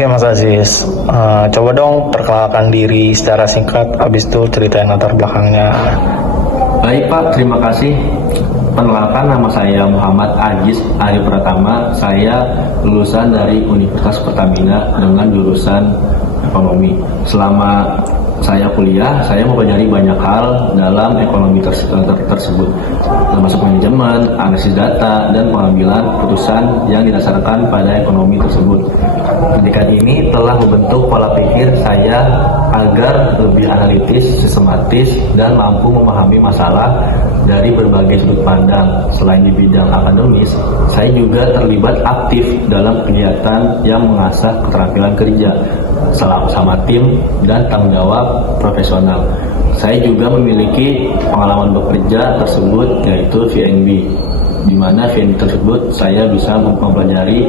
Oke Mas Aziz, coba dong perkenalkan diri secara singkat, habis itu ceritain latar belakangnya. Baik Pak, terima kasih. Perkenalkan, nama saya Muhammad Aziz Ari Pratama. Saya lulusan dari Universitas Pertamina dengan jurusan ekonomi. Selama saya kuliah, saya mempelajari banyak hal dalam ekonomi tersebut, termasuk manajemen, analisis data, dan pengambilan keputusan yang didasarkan pada ekonomi tersebut. Pendidikan ini telah membentuk pola pikir saya agar lebih analitis, sistematis, dan mampu memahami masalah dari berbagai sudut pandang. Selain di bidang akademis, saya juga terlibat aktif dalam kegiatan yang mengasah keterampilan kerja sama tim dan tanggung jawab profesional. Saya juga memiliki pengalaman bekerja tersebut, yaitu VNB, di mana VNB tersebut saya bisa mempelajari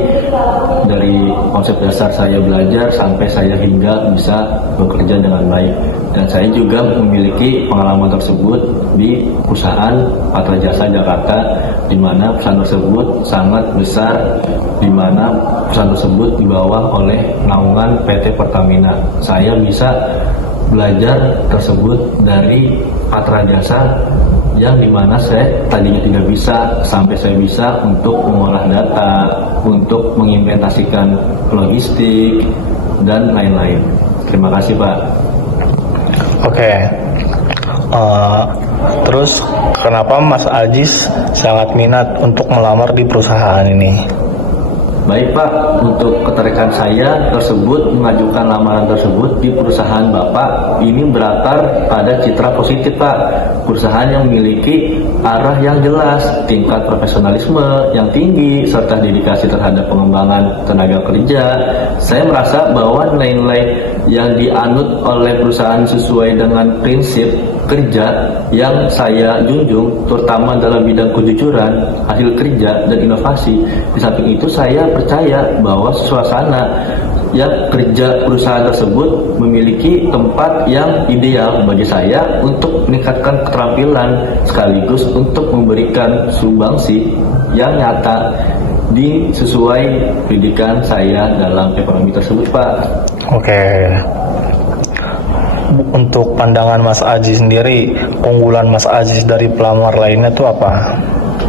dari konsep dasar saya belajar sampai saya hingga bisa bekerja dengan baik. Dan saya juga memiliki pengalaman tersebut di perusahaan Patra Jasa Jakarta, di mana perusahaan tersebut sangat besar, di mana perusahaan tersebut dibawa oleh naungan PT Pertamina. Saya bisa belajar tersebut dari Patra Jasa, yang dimana saya tadinya tidak bisa, sampai saya bisa untuk mengolah data, untuk mengimplementasikan logistik, dan lain-lain. Terima kasih Pak. Oke, terus kenapa Mas Aziz sangat minat untuk melamar di perusahaan ini? Baik Pak, untuk ketertarikan saya tersebut mengajukan lamaran tersebut di perusahaan Bapak ini berakar pada citra positif Pak. Perusahaan yang memiliki arah yang jelas, tingkat profesionalisme yang tinggi, serta dedikasi terhadap pengembangan tenaga kerja. Saya merasa bahwa nilai-nilai yang dianut oleh perusahaan sesuai dengan prinsip kerja yang saya junjung, terutama dalam bidang kejujuran, hasil kerja, dan inovasi. Di samping itu, saya percaya bahwa suasana yang kerja perusahaan tersebut memiliki tempat yang ideal bagi saya untuk meningkatkan keterampilan sekaligus untuk memberikan sumbangsi yang nyata di sesuai pendidikan saya dalam ekonomi tersebut Pak. Oke. Untuk pandangan Mas Aziz sendiri, keunggulan Mas Aziz dari pelamar lainnya itu apa?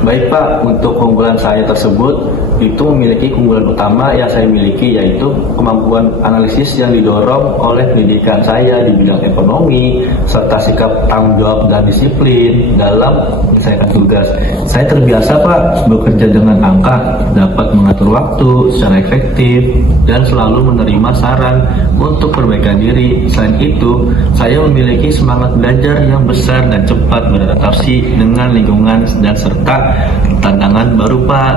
Baik Pak, untuk keunggulan saya tersebut itu memiliki keunggulan utama yang saya miliki, yaitu kemampuan analisis yang didorong oleh pendidikan saya di bidang ekonomi, serta sikap tanggung jawab dan disiplin dalam menyelesaikan tugas. Saya terbiasa Pak bekerja dengan angka, dapat mengatur waktu secara efektif, dan selalu menerima saran untuk perbaikan diri. Selain itu, saya memiliki semangat belajar yang besar dan cepat beradaptasi dengan lingkungan dan serta tantangan baru Pak.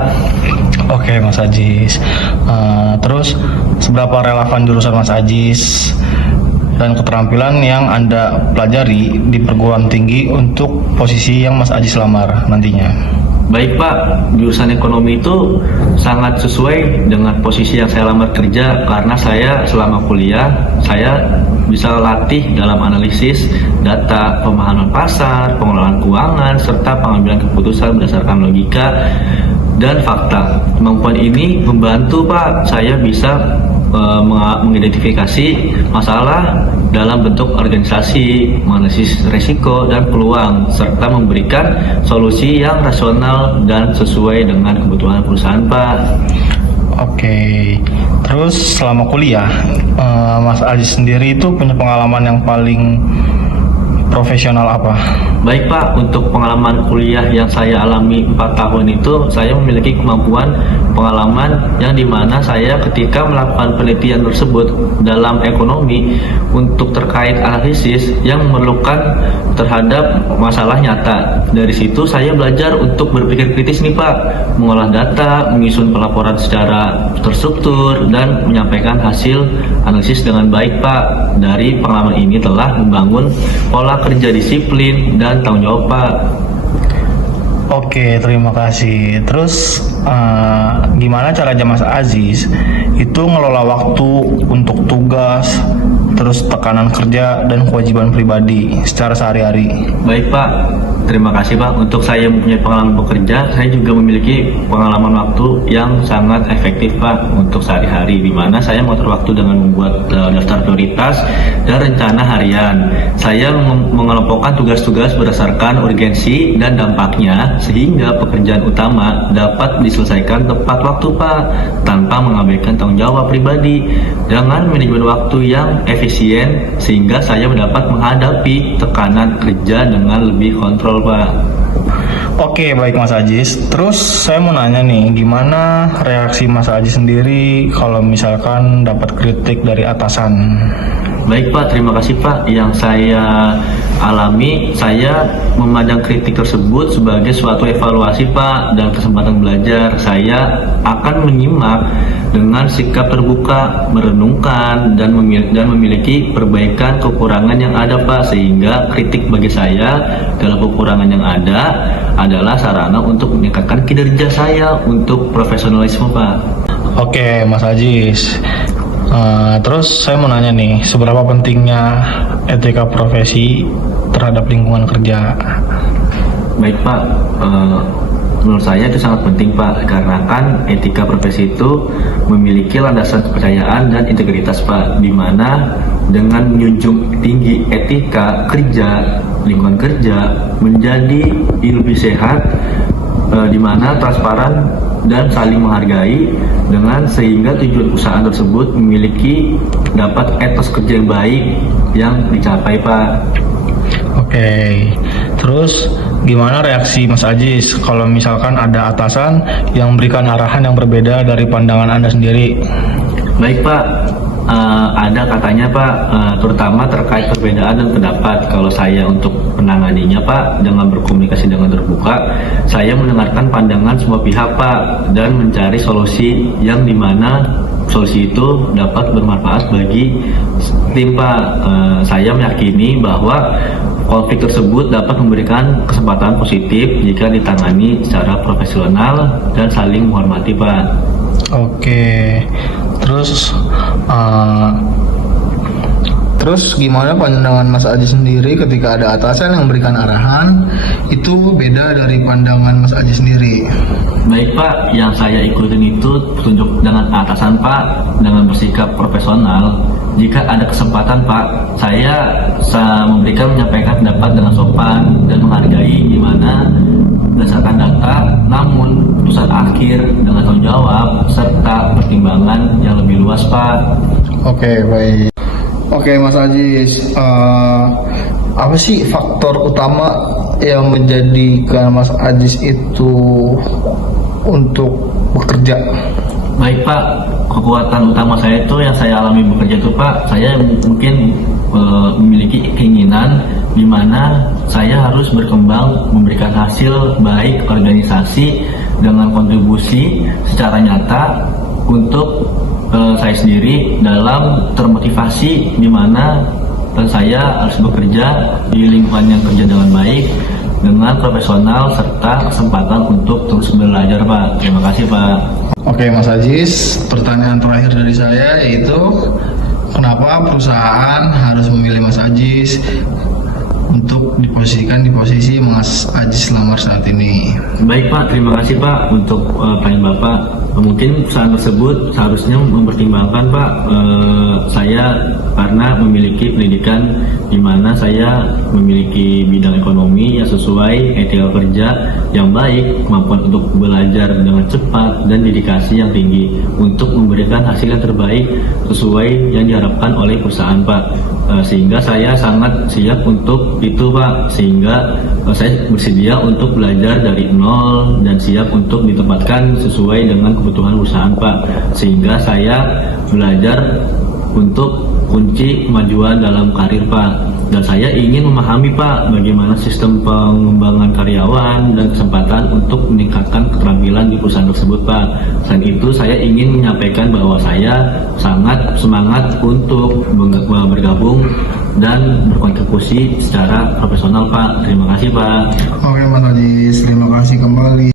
Oke Mas Aziz, terus seberapa relevan jurusan Mas Aziz dan keterampilan yang Anda pelajari di perguruan tinggi untuk posisi yang Mas Aziz lamar nantinya? Baik Pak, jurusan ekonomi itu sangat sesuai dengan posisi yang saya lamar kerja, karena saya selama kuliah saya bisa latih dalam analisis data, pemahaman pasar, pengelolaan keuangan, serta pengambilan keputusan berdasarkan logika dan fakta. Kemampuan ini membantu Pak saya bisa mengidentifikasi masalah dalam bentuk organisasi, menganalisis resiko dan peluang, serta memberikan solusi yang rasional dan sesuai dengan kebutuhan perusahaan Pak. Oke, terus selama kuliah, Mas Aziz sendiri itu punya pengalaman yang paling profesional apa? Baik Pak, untuk pengalaman kuliah yang saya alami 4 tahun itu, saya memiliki kemampuan pengalaman yang dimana saya ketika melakukan penelitian tersebut dalam ekonomi untuk terkait analisis yang memerlukan terhadap masalah nyata. Dari situ saya belajar untuk berpikir kritis nih Pak, mengolah data, menyusun pelaporan secara terstruktur, dan menyampaikan hasil analisis dengan baik Pak. Dari pengalaman ini telah membangun pola kerja disiplin dan tanggung jawab Pak. Oke, terima kasih. Terus gimana caranya Mas Aziz itu ngelola waktu untuk tugas, terus tekanan kerja dan kewajiban pribadi secara sehari-hari? Baik Pak, terima kasih Pak. Untuk saya mempunyai pengalaman bekerja, saya juga memiliki pengalaman waktu yang sangat efektif Pak untuk sehari-hari, di mana saya mengatur waktu dengan membuat daftar prioritas dan rencana harian. Saya mengelompokkan tugas-tugas berdasarkan urgensi dan dampaknya, sehingga pekerjaan utama dapat diselesaikan tepat waktu Pak, tanpa mengabaikan tanggung jawab pribadi. Dengan manajemen waktu yang efisien, sehingga saya mendapat menghadapi tekanan kerja dengan lebih kontrol Pak. Oke, baik Mas Ajis. Terus saya mau nanya nih, gimana reaksi Mas Ajis sendiri kalau misalkan dapat kritik dari atasan? Baik Pak, terima kasih Pak. Yang saya alami, saya memandang kritik tersebut sebagai suatu evaluasi Pak dan kesempatan belajar. Saya akan menyimak dengan sikap terbuka, merenungkan dan memiliki perbaikan kekurangan yang ada Pak, sehingga kritik bagi saya dalam kekurangan yang ada adalah sarana untuk meningkatkan kinerja saya untuk profesionalisme Pak. Oke, Mas Ajis. Terus saya mau nanya nih, seberapa pentingnya etika profesi terhadap lingkungan kerja? Baik Pak, menurut saya itu sangat penting Pak, karena kan etika profesi itu memiliki landasan kepercayaan dan integritas Pak, di mana dengan menjunjung tinggi etika kerja, lingkungan kerja menjadi lebih sehat, di mana transparan dan saling menghargai, dengan sehingga tujuan usaha tersebut memiliki dapat etos kerja yang baik yang dicapai Pak. Oke, terus gimana reaksi Mas Ajis kalau misalkan ada atasan yang memberikan arahan yang berbeda dari pandangan Anda sendiri? Baik Pak, ada katanya Pak, terutama terkait perbedaan dan pendapat. Kalau saya untuk menanganinya Pak, dengan berkomunikasi dengan terbuka, saya mendengarkan pandangan semua pihak Pak dan mencari solusi yang dimana solusi itu dapat bermanfaat bagi tim Pak. Saya meyakini bahwa konflik tersebut dapat memberikan kesempatan positif jika ditangani secara profesional dan saling menghormati Pak. Oke, terus gimana pandangan Mas Aji sendiri ketika ada atasan yang memberikan arahan itu beda dari pandangan Mas Aji sendiri? Baik Pak, yang saya ikutin itu petunjuk dengan atasan Pak dengan bersikap profesional. Jika ada kesempatan Pak, saya menyampaikan pendapat dengan sopan dan menghargai, di mana berdasarkan data, namun putusan akhir dengan tanggung jawab serta pertimbangan yang lebih luas Pak. Oke, baik. Oke Mas Ajis, apa sih faktor utama yang menjadikan Mas Ajis itu untuk bekerja? Baik Pak, kekuatan utama saya itu yang saya alami bekerja itu Pak, saya mungkin memiliki keinginan di mana saya harus berkembang, memberikan hasil baik organisasi dengan kontribusi secara nyata untuk saya sendiri dalam termotivasi, di mana saya harus bekerja di lingkungan yang kerja dengan baik, dengan profesional serta kesempatan untuk terus belajar Pak. Terima kasih Pak. Oke Mas Ajis, pertanyaan terakhir dari saya yaitu kenapa perusahaan harus memilih Mas Ajis untuk diposisikan di posisi Mas Ajis lamar saat ini? Baik Pak, terima kasih Pak untuk pertanyaan Bapak. Mungkin perusahaan tersebut seharusnya mempertimbangkan Pak, saya karena memiliki pendidikan di mana saya memiliki bidang ekonomi yang sesuai, etika kerja yang baik, kemampuan untuk belajar dengan cepat dan dedikasi yang tinggi untuk memberikan hasil yang terbaik sesuai yang diharapkan oleh perusahaan Pak. Sehingga saya sangat siap untuk itu Pak, sehingga saya bersedia untuk belajar dari nol dan siap untuk ditempatkan sesuai dengan kebutuhan perusahaan Pak, sehingga saya belajar untuk kunci kemajuan dalam karir Pak. Dan saya ingin memahami Pak bagaimana sistem pengembangan karyawan dan kesempatan untuk meningkatkan keterampilan di perusahaan tersebut Pak. Selain itu saya ingin menyampaikan bahwa saya sangat semangat untuk bergabung dan berkontribusi secara profesional Pak. Terima kasih Pak. Oke Mas Ajis, terima kasih kembali.